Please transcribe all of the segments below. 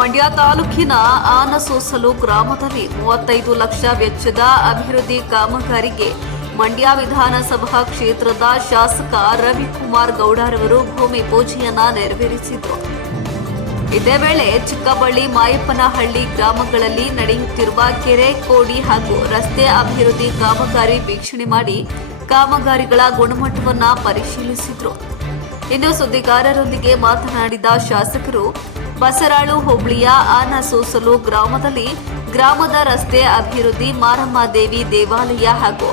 ಮಂಡ್ಯ ತಾಲೂಕಿನ ಆನಸೋಸಲು ಗ್ರಾಮದಲ್ಲಿ ಮೂವತ್ತೈದು ಲಕ್ಷ ವೆಚ್ಚದ ಅಭಿವೃದ್ಧಿ ಕಾಮಗಾರಿಗೆ ಮಂಡ್ಯ ವಿಧಾನಸಭಾ ಕ್ಷೇತ್ರದ ಶಾಸಕ ರವಿಕುಮಾರ್ ಗೌಡರವರು ಭೂಮಿ ಪೂಜೆಯನ್ನ ನೆರವೇರಿಸಿದರು. ಇದೇ ವೇಳೆ ಚಿಕ್ಕಬಳ್ಳಿ ಮಾಯಪ್ಪನಹಳ್ಳಿ ಗ್ರಾಮಗಳಲ್ಲಿ ನಡೆಯುತ್ತಿರುವ ಕೆರೆ, ಕೋಡಿ ಹಾಗೂ ರಸ್ತೆ ಅಭಿವೃದ್ಧಿ ಕಾಮಗಾರಿ ವೀಕ್ಷಣೆ ಮಾಡಿ ಕಾಮಗಾರಿಗಳ ಗುಣಮಟ್ಟವನ್ನು ಪರಿಶೀಲಿಸಿದರು. ಇನ್ನು ಸುದ್ದಿಗಾರರೊಂದಿಗೆ ಮಾತನಾಡಿದ ಶಾಸಕರು ಬಸರಾಳು ಹೋಬಳಿಯ ಆನಸೋಸಲು ಗ್ರಾಮದಲ್ಲಿ ಗ್ರಾಮದ ರಸ್ತೆ ಅಭಿವೃದ್ಧಿ ಮಾರಮ್ಮ ದೇವಿ ದೇವಾಲಯ ಹಾಗೂ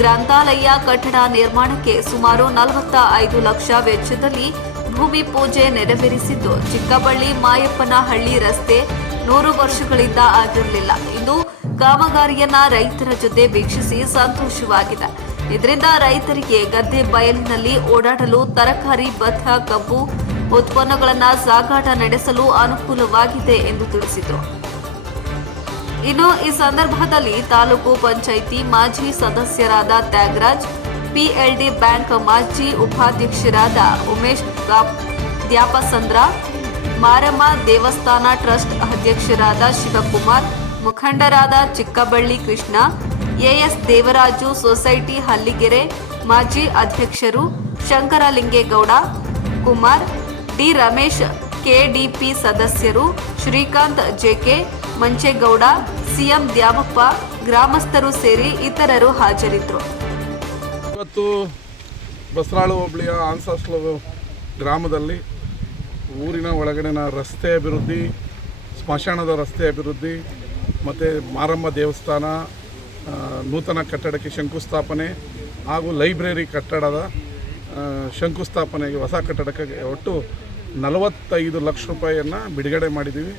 ಗ್ರಂಥಾಲಯ ಕಟ್ಟಡ ನಿರ್ಮಾಣಕ್ಕೆ ಸುಮಾರು ನಲವತ್ತ ಐದು ಲಕ್ಷ ವೆಚ್ಚದಲ್ಲಿ ಭೂಮಿ ಪೂಜೆ ನೆರವೇರಿಸಿದ್ದು, ಚಿಕ್ಕಬಳ್ಳಿ ಮಾಯಪ್ಪನಹಳ್ಳಿ ರಸ್ತೆ ನೂರು ವರ್ಷಗಳಿಂದ ಆಗಿರಲಿಲ್ಲ. ಇಂದು ಕಾಮಗಾರಿಯನ್ನ ರೈತರ ಜೊತೆ ವೀಕ್ಷಿಸಿ ಸಂತೋಷವಾಗಿದೆ. ಇದರಿಂದ ರೈತರಿಗೆ ಗದ್ದೆ ಬಯಲಿನಲ್ಲಿ ಓಡಾಡಲು ತರಕಾರಿ, ಭತ್ತ, ಕಬ್ಬು ಉತ್ಪನ್ನಗಳನ್ನು ಸಾಗಾಟ ನಡೆಸಲು ಅನುಕೂಲವಾಗಿದೆ ಎಂದು ತಿಳಿಸಿದರು. ಇನ್ನು ಈ ಸಂದರ್ಭದಲ್ಲಿ ತಾಲೂಕು ಪಂಚಾಯಿತಿ ಮಾಜಿ ಸದಸ್ಯರಾದ ತ್ಯಾಗರಾಜ್, ಪಿಎಲ್ಡಿ ಬ್ಯಾಂಕ್ ಮಾಜಿ ಉಪಾಧ್ಯಕ್ಷರಾದ ಉಮೇಶ್ ದ್ಯಾಪಸಂದ್ರ, ಮಾರಮ್ಮ ದೇವಸ್ಥಾನ ಟ್ರಸ್ಟ್ ಅಧ್ಯಕ್ಷರಾದ ಶಿವಕುಮಾರ್, ಮುಖಂಡರಾದ ಚಿಕ್ಕಬಳ್ಳಿ ಕೃಷ್ಣ, ಎಎಸ್ ದೇವರಾಜು ಸೊಸೈಟಿ ಹಲ್ಲಿಗೆರೆ ಮಾಜಿ ಅಧ್ಯಕ್ಷರು ಶಂಕರಲಿಂಗೇಗೌಡ, ಕುಮಾರ್ ಡಿ ರಮೇಶ್, ಕೆಡಿಪಿ ಸದಸ್ಯರು ಶ್ರೀಕಾಂತ್, ಜೆಕೆ ಮಂಚೇಗೌಡ, ಸಿಎಂ ದ್ಯಾಮಪ್ಪ ಗ್ರಾಮಸ್ಥರು ಸೇರಿ ಇತರರು ಹಾಜರಿದ್ದರು. ಇವತ್ತು ಬಸರಾಳು ಹೋಬಳಿಯ ಆನ್ಸಾಸ್ಲು ಗ್ರಾಮದಲ್ಲಿ ಊರಿನ ಒಳಗಡೆನ ರಸ್ತೆ ಅಭಿವೃದ್ಧಿ, ಸ್ಮಶಾನದ ರಸ್ತೆ ಅಭಿವೃದ್ಧಿ, ಮತ್ತು ಮಾರಮ್ಮ ದೇವಸ್ಥಾನ ನೂತನ ಕಟ್ಟಡಕ್ಕೆ ಶಂಕುಸ್ಥಾಪನೆ ಹಾಗೂ ಲೈಬ್ರರಿ ಕಟ್ಟಡದ ಶಂಕುಸ್ಥಾಪನೆಗೆ, ಹೊಸ ಕಟ್ಟಡಕ್ಕೆ ಒಟ್ಟು ನಲವತ್ತೈದು ಲಕ್ಷ ರೂಪಾಯಿಯನ್ನು ಬಿಡುಗಡೆ ಮಾಡಿದ್ದೀವಿ.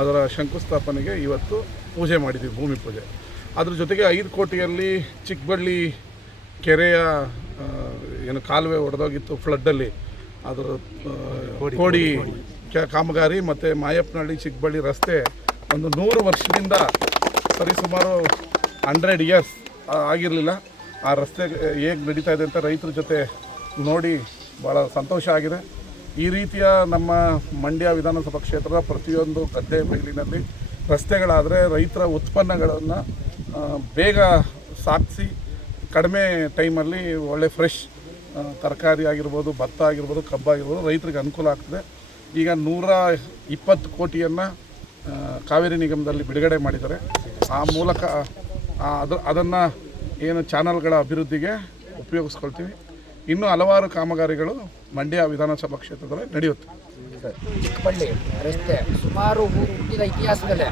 ಅದರ ಶಂಕುಸ್ಥಾಪನೆಗೆ ಇವತ್ತು ಪೂಜೆ ಮಾಡಿದ್ದೀವಿ ಭೂಮಿ ಪೂಜೆ. ಅದ್ರ ಜೊತೆಗೆ ಐದು ಕೋಟಿಯಲ್ಲಿ ಚಿಕ್ಕಬಳ್ಳಿ ಕೆರೆಯ ಏನು ಕಾಲುವೆ ಒಡೆದೋಗಿತ್ತು ಫ್ಲಡ್ಡಲ್ಲಿ ಅದರ ಕೋಡಿ ಕಾಮಗಾರಿ ಮತ್ತು ಮಾಯಪ್ಪನಹಳ್ಳಿ ಚಿಕ್ಕಬಳ್ಳಿ ರಸ್ತೆ ಒಂದು ನೂರು ವರ್ಷದಿಂದ ಸರಿಸುಮಾರು ಹಂಡ್ರೆಡ್ ಇಯರ್ಸ್ ಆಗಿರಲಿಲ್ಲ. ಆ ರಸ್ತೆ ಹೇಗೆ ನಡೀತಾ ಇದೆ ಅಂತ ರೈತರ ಜೊತೆ ನೋಡಿ ಭಾಳ ಸಂತೋಷ ಆಗಿದೆ. ಈ ರೀತಿಯ ನಮ್ಮ ಮಂಡ್ಯ ವಿಧಾನಸಭಾ ಕ್ಷೇತ್ರದ ಪ್ರತಿಯೊಂದು ಗದ್ದೆ ಬೈಲಿನಲ್ಲಿ ರಸ್ತೆಗಳಾದರೆ ರೈತರ ಉತ್ಪನ್ನಗಳನ್ನು ಬೇಗ ಸಾಗಿಸಿ ಕಡಿಮೆ ಟೈಮಲ್ಲಿ ಒಳ್ಳೆ ಫ್ರೆಶ್ ತರಕಾರಿ ಆಗಿರ್ಬೋದು, ಭತ್ತ ಆಗಿರ್ಬೋದು ಕಬ್ಬಾಗಿರ್ಬೋದು ರೈತರಿಗೆ ಅನುಕೂಲ ಆಗ್ತದೆ. ಈಗ ನೂರ ಇಪ್ಪತ್ತು ಕೋಟಿಯನ್ನು ಕಾವೇರಿ ನಿಗಮದಲ್ಲಿ ಬಿಡುಗಡೆ ಮಾಡಿದ್ದಾರೆ. ಆ ಮೂಲಕ ಅದು ಅದನ್ನು ಏನು ಚಾನಲ್ಗಳ ಅಭಿವೃದ್ಧಿಗೆ ಉಪಯೋಗಿಸ್ಕೊಳ್ತೀವಿ. ಇನ್ನೂ ಹಲವಾರು ಕಾಮಗಾರಿಗಳು ಮಂಡ್ಯ ವಿಧಾನಸಭಾ ಕ್ಷೇತ್ರದಲ್ಲಿ ನಡೆಯುತ್ತೆ. ಚಿಕ್ಕಬಳ್ಳಿ ರಸ್ತೆ ಸುಮಾರು ಹುಟ್ಟಿದ ಇತಿಹಾಸದಲ್ಲೇ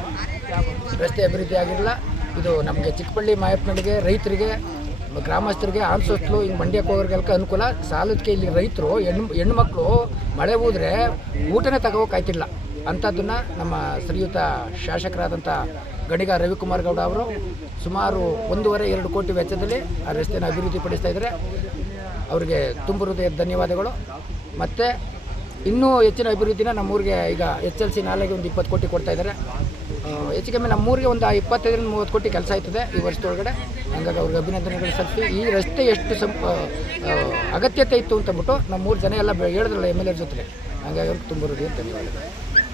ರಸ್ತೆ ಅಭಿವೃದ್ಧಿ ಆಗಿರಲಿಲ್ಲ ಇದು ನಮಗೆ ಚಿಕ್ಕಪಳ್ಳಿ ಮಾಯಪ್ಪನಳ್ಳಿಗೆ ರೈತರಿಗೆ, ಗ್ರಾಮಸ್ಥರಿಗೆ ಆನ್ಸೋಸ್ಲು ಹಿಂಗೆ ಮಂಡ್ಯಕ್ಕೆ ಹೋಗೋರಿಗೆಲ್ಲ ಅನುಕೂಲ. ಸಾಲದಕ್ಕೆ ಇಲ್ಲಿ ರೈತರು ಹೆಣ್ಣು ಹೆಣ್ಮಕ್ಳು ಮಳೆ ಹೋದರೆ ಊಟನೇ ತಗೋಕಾಯ್ತಿಲ್ಲ ಅಂಥದ್ದನ್ನು ನಮ್ಮ ಶ್ರೀಯುತ ಶಾಸಕರಾದಂಥ ಗಣಿಗ ರವಿಕುಮಾರ್ ಗೌಡ ಅವರು ಸುಮಾರು ಒಂದೂವರೆ, ಎರಡು ಕೋಟಿ ವೆಚ್ಚದಲ್ಲಿ ಆ ರಸ್ತೆಯನ್ನು ಅಭಿವೃದ್ಧಿಪಡಿಸ್ತಾ ಇದ್ದಾರೆ. ಅವರಿಗೆ ತುಂಬ ಹೃದಯ ಧನ್ಯವಾದಗಳು. ಮತ್ತು ಇನ್ನೂ ಹೆಚ್ಚಿನ ಅಭಿವೃದ್ಧಿನ ನಮ್ಮೂರಿಗೆ ಈಗ ಎಚ್ ಎಲ್ ಸಿ ನಾಲೆಗೆ ಒಂದು ಇಪ್ಪತ್ತು ಕೋಟಿ ಕೊಡ್ತಾ ಇದ್ದಾರೆ. ಹೆಚ್ಚು ಕಮ್ಮಿ ನಮ್ಮೂರಿಗೆ ಒಂದು ಇಪ್ಪತ್ತೈದರಿಂದ ಮೂವತ್ತು ಕೋಟಿ ಕೆಲಸ ಆಯ್ತದೆ ಈ ವರ್ಷದೊಳಗಡೆ. ಹಂಗಾಗಿ ಅವ್ರಿಗೆ ಅಭಿನಂದನೆಗಳು ಸಲ್ಲಿಸಿ. ಈ ರಸ್ತೆ ಎಷ್ಟು ಸಂ ಅಗತ್ಯತೆ ಇತ್ತು ಅಂತಂದ್ಬಿಟ್ಟು ನಮ್ಮೂರು ಜನ ಎಲ್ಲ ಹೇಳಿದ್ರಲ್ಲ ಎಂ ಎಲ್ ಎರ್ ಜೊತೆ ಹಂಗಾಗಿ ಅವ್ರಿಗೆ ತುಂಬ ಹೃದಯ ಧನ್ಯವಾದಗಳು.